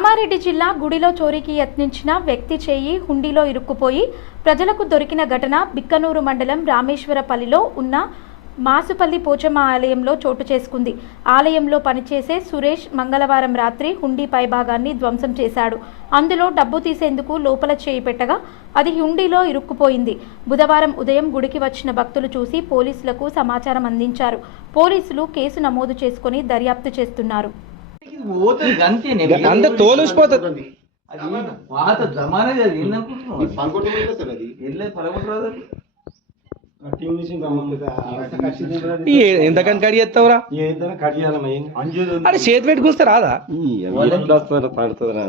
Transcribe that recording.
కామారెడ్డి జిల్లా గుడిలో చోరీకి యత్నించిన వ్యక్తి చేయి హుండీలో ఇరుక్కుపోయి ప్రజలకు దొరికిన ఘటన బిక్కనూరు మండలం రామేశ్వరపల్లిలో ఉన్న మాసుపల్లి పోచమ్మ ఆలయంలో చోటు చేసుకుంది. ఆలయంలో పనిచేసే సురేష్ మంగళవారం రాత్రి హుండీ పైభాగాన్ని ధ్వంసం చేశాడు. అందులో డబ్బు తీసేందుకు లోపల చేయి పెట్టగా అది హుండీలో ఇరుక్కుపోయింది. బుధవారం ఉదయం గుడికి వచ్చిన భక్తులు చూసి పోలీసులకు సమాచారం అందించారు. పోలీసులు కేసు నమోదు చేసుకుని దర్యాప్తు చేస్తున్నారు. అంత తోలుసిపోతుంది. పాత జమానే ఎంతకని కడిగేస్తావురా? అంటే చేతి పెట్టుకొస్తే రాదా? పడుతుందిరా